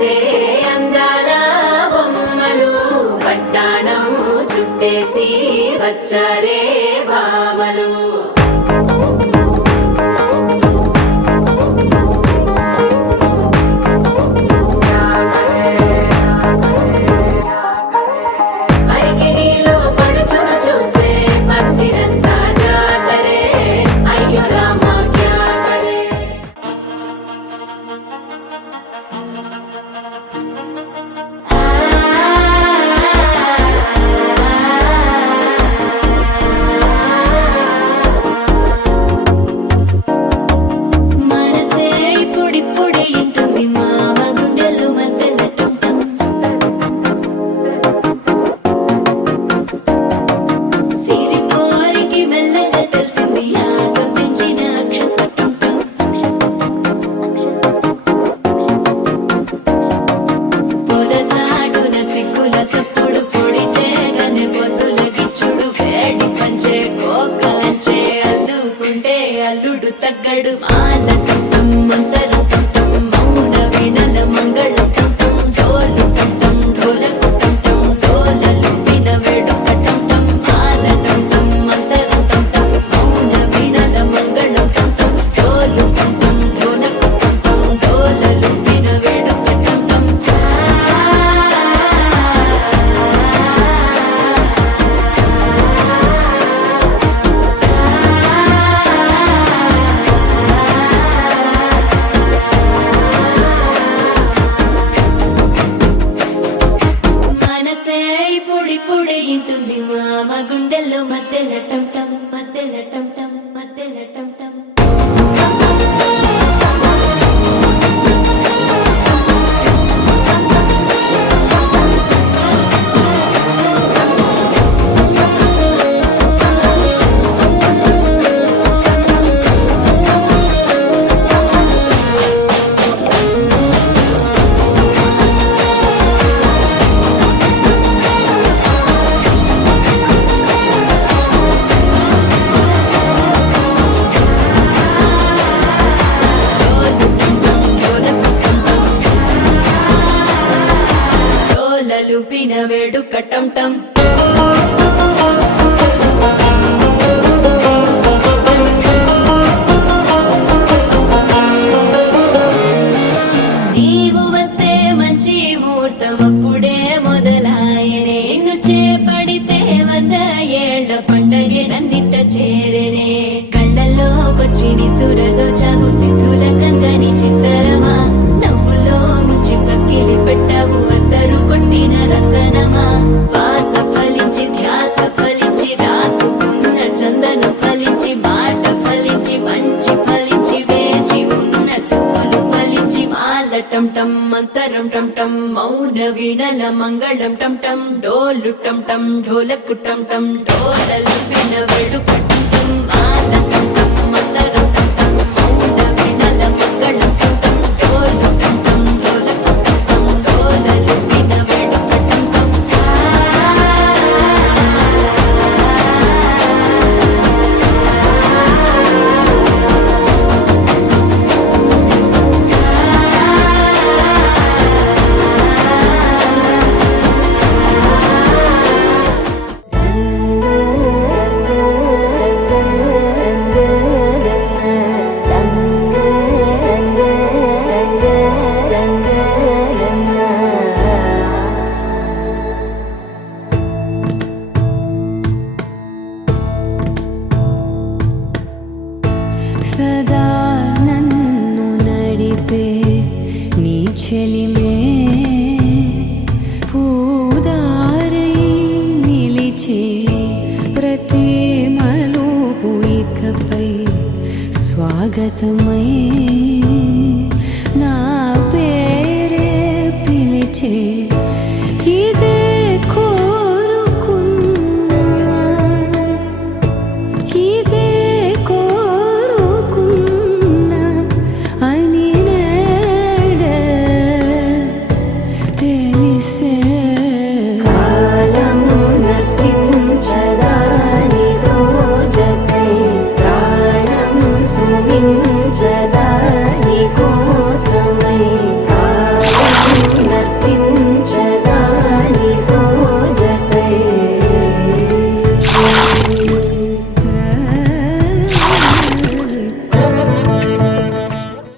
మెరిసే అందాల బొమ్మలు పట్టాణం చుట్టేసి వచ్చారే భామలు. అల్లుడు తగ్గడు మాల టం మంతర టం మౌన వీణల మంగళ టం డోలు టం ఢోలకు టం డోలలు విన వేడుక టం మాల టం మంతర టం మౌన వీణల మంగళ టం డోలు టం ఢోలకు టం డోలలు విన వేడుక టం. ఇంటుంది మామ గుండెల్లో మధ్యల టం టం మధ్యల టం టం మధ్యల టం టం. లూపిన వేడుక టం టం. నీవు వస్తే మంచి ముహూర్తం అప్పుడే మొదలాయనే. నిన్ను చేపడితే 100 ఏళ్ల పండగే నన్నిట్ట చేరేనే. కళ్ళల్లోకొచ్చి నిద్దురదోచావు సిద్ధుల కందని చిత్తరమా. నవ్వులో ముంచి చక్కిలి పెట్టావు అద్దరు కొట్టిన రతనమా. శ్వాస ఫలించి ధ్యాస ఫలించి రాసుకున్న చందన ఫలించి మాట ఫలించి మంచి ఫలించి వేచి ఉన్న చూపులు ఫలించి మాల టం టం మంతరం టం టం మౌన వీణల మంగళం టం టం డోలు టం టం ఢోలకు టం టం డోలలు విన వేడుక టం టం మాల టం టం మంతరం టం టం మౌన వీణల మంగళం టం టం డోలు టం టం ఢోలకు టం టం డోలలు విన వేడుక టం టం. సదా నన్ను నడిపే నీ చెలిమే పూదారై నిలిచే ప్రతి మలుపు ఇకపై స్వాగతమై నా పేరే పిలిచే.